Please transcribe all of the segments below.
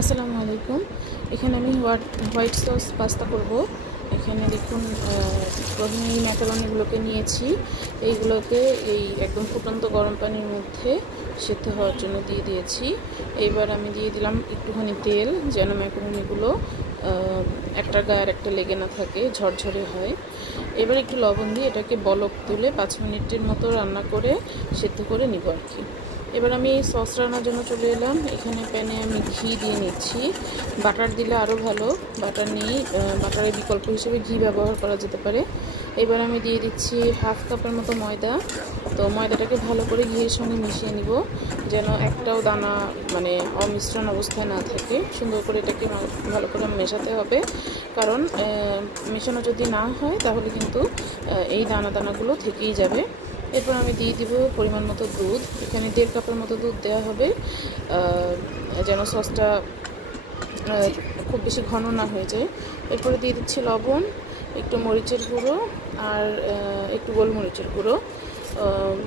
আসসালামু আলাইকুম। এখানে আমি হোয়াইট সস পাস্তা করব। এখানে দেখুন প্রথমে এই ম্যাকারনিগুলোকে নিয়েছি। এইগুলোকে এই একদম ফুটন্ত গরম পানির মধ্যে সেদ্ধ হওয়ার জন্য দিয়ে দিয়েছি। এইবার আমি দিয়ে দিলাম একটুখানি তেল, যেন ম্যাকারনিগুলো একটার গায়ে আর একটা লেগে না থাকে, ঝরঝরে হয়। এবার একটু লবণ দিয়ে এটাকে বলক তুলে 5 মিনিটের মতো রান্না করে সেদ্ধ করে নিব আর কি। এবার আমি সস রান্নার জন্য চলে এলাম। এখানে প্যানে আমি ঘি দিয়ে নিচ্ছি। বাটার দিলে আরও ভালো, বাটার নেই, বাটারের বিকল্প হিসেবে ঘি ব্যবহার করা যেতে পারে। এবার আমি দিয়ে দিচ্ছি হাফ কাপের মতো ময়দা। তো ময়দাটাকে ভালো করে ঘিয়ের সঙ্গে মিশিয়ে নিব, যেন একটাও দানা মানে অমিশ্রণ অবস্থায় না থাকে। সুন্দর করে এটাকে ভালো করে মেশাতে হবে, কারণ মেশানো যদি না হয় তাহলে কিন্তু এই দানাগুলো থেকেই যাবে। এরপর আমি দিয়ে দিব পরিমাণ মতো দুধ। এখানে 1.5 কাপের মতো দুধ দেওয়া হবে, যেন সসটা খুব বেশি ঘন না হয়ে যায়। এরপরে দিয়ে দিচ্ছি লবণ, একটু মরিচের গুঁড়ো আর একটু গোলমরিচের গুঁড়ো।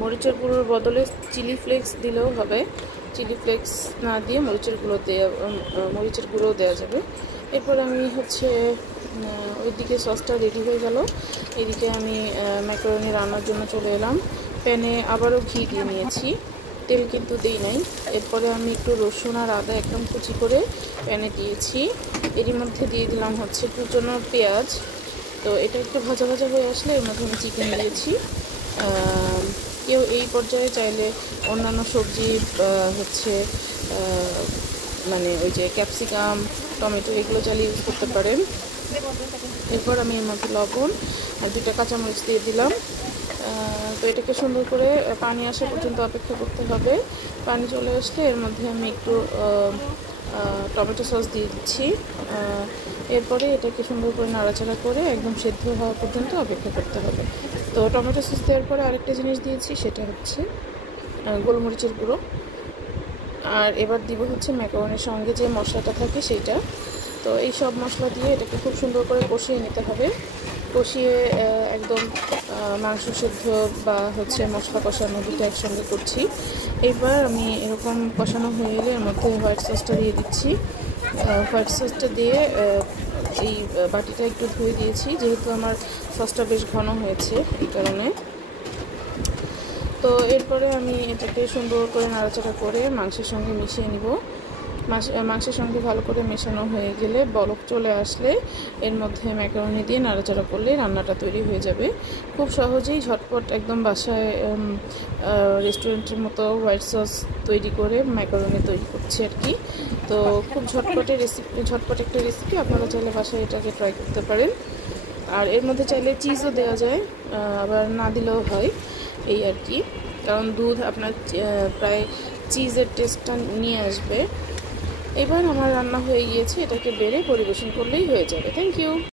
মরিচের গুঁড়োর বদলে চিলি ফ্লেক্স দিলেও হবে। চিলি ফ্লেক্স না দিয়ে মরিচের গুঁড়ো দেওয়া যাবে। এরপর আমি ওইদিকে সসটা রেডি হয়ে গেল। এদিকে আমি ম্যাকারনি রান্নার জন্য চলে এলাম। প্যানে আবারও ঘি দিয়ে নিয়েছি, তেল কিন্তু দিই নাই। এরপরে আমি একটু রসুন আর আদা একদম কুচি করে প্যানে দিয়েছি। এরই মধ্যে দিয়ে দিলাম কুচনো পেঁয়াজ। তো এটা একটু ভাজা ভাজা হয়ে আসলে এর মধ্যে আমি চিকেন দিয়েছি। কেউ এই পর্যায়ে চাইলে অন্যান্য সবজি মানে ওই যে ক্যাপসিকাম, টমেটো এগুলো চাইলে ইউজ করতে পারেন। এরপর আমি এর মধ্যে লবণ আর 2টা কাঁচামরিচ দিয়ে দিলাম। তো এটাকে সুন্দর করে পানি আসা পর্যন্ত অপেক্ষা করতে হবে। পানি চলে আসলে এর মধ্যে আমি একটু টমেটো সস দিয়ে দিচ্ছি। এরপরে এটাকে সুন্দর করে নাড়াচাড়া করে একদম সেদ্ধ হওয়া পর্যন্ত অপেক্ষা করতে হবে। তো টমেটো সস দেওয়ার পরে আরেকটা জিনিস দিয়েছি, সেটা হচ্ছে গোলমরিচের গুঁড়ো। আর এবার দিব ম্যাকারনির সঙ্গে যে মশলাটা থাকে সেইটা। তো এই সব মশলা দিয়ে এটাকে খুব সুন্দর করে কষিয়ে নিতে হবে। কষিয়ে একদম মাংস সেদ্ধ বা মশলা কষানো দুটো একসঙ্গে করছি। এবার আমি এরকম কষানো হয়ে গেলে এর মধ্যে হোয়াইট সসটা দিয়ে দিচ্ছি। হোয়াইট সসটা দিয়ে এই বাটিটা একটু ধুয়ে দিয়েছি, যেহেতু আমার সসটা বেশ ঘন হয়েছে এই কারণে। তো এরপরে আমি এটাকে সুন্দর করে নাড়াচাড়া করে মাংসের সঙ্গে মিশিয়ে নিব। মাংসের সঙ্গে ভালো করে মেশানো হয়ে গেলে, বলক চলে আসলে এর মধ্যে ম্যাকারনি দিয়ে নাড়াচাড়া করলে রান্নাটা তৈরি হয়ে যাবে। খুব সহজেই ঝটপট একদম বাসায় রেস্টুরেন্টের মতো হোয়াইট সস তৈরি করে ম্যাকারনি তৈরি করছি আর কি। তো খুব ঝটপট একটা রেসিপি। আপনারা চাইলে বাসায় এটাকে ট্রাই করতে পারেন। আর এর মধ্যে চাইলে চিজও দেওয়া যায়, আবার না দিলেও হয়, এই আর কি। কারণ দুধ আপনার প্রায় চিজের টেস্টটা নিয়ে আসবে। এবার আমার রান্না হয়ে গিয়েছে, এটাকে বেড়ে পরিবেশন করলেই হয়ে যাবে। Thank you.